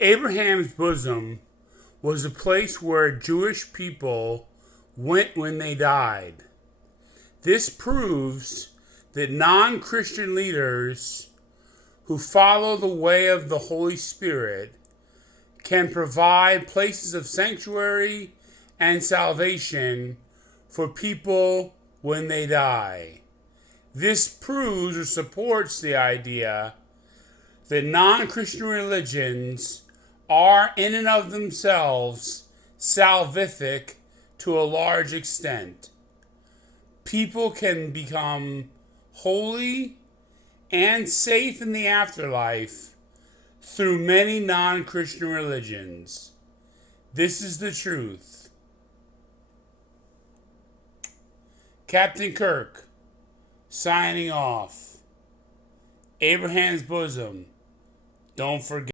Abraham's bosom was a place where Jewish people went when they died. This proves that non-Christian leaders who follow the way of the Holy Spirit can provide places of sanctuary and salvation for people when they die. This proves or supports the idea that non-Christian religions are in and of themselves salvific to a large extent. People can become holy and safe in the afterlife through many non-Christian religions. This is the truth. Captain Kirk, signing off. Abraham's bosom. Don't forget.